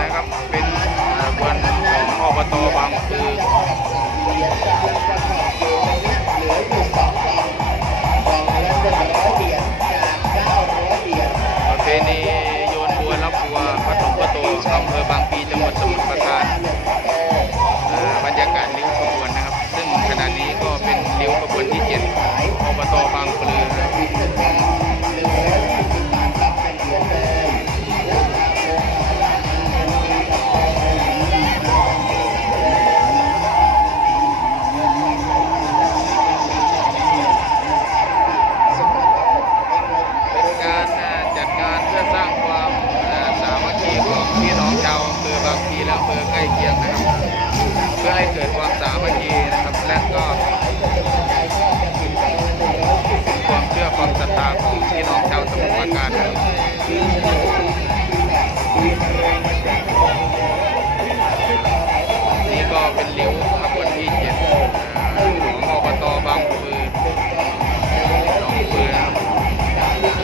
นะครับ เป็นบอลของอบตอบางปือปรเพณีโยนบัวรับบัววัดหลวงพ่อโอำเภอบางปีจังหวัดสมุทรปราการบรรยากาศริ้วขบวนนะครับ ซึ่งขณะนี้ก็เป็นริ้วขบวนที่เจ็ดอบตบางปลือาของหวัดสมุทรปราการนี่ก็เป็นริ้ว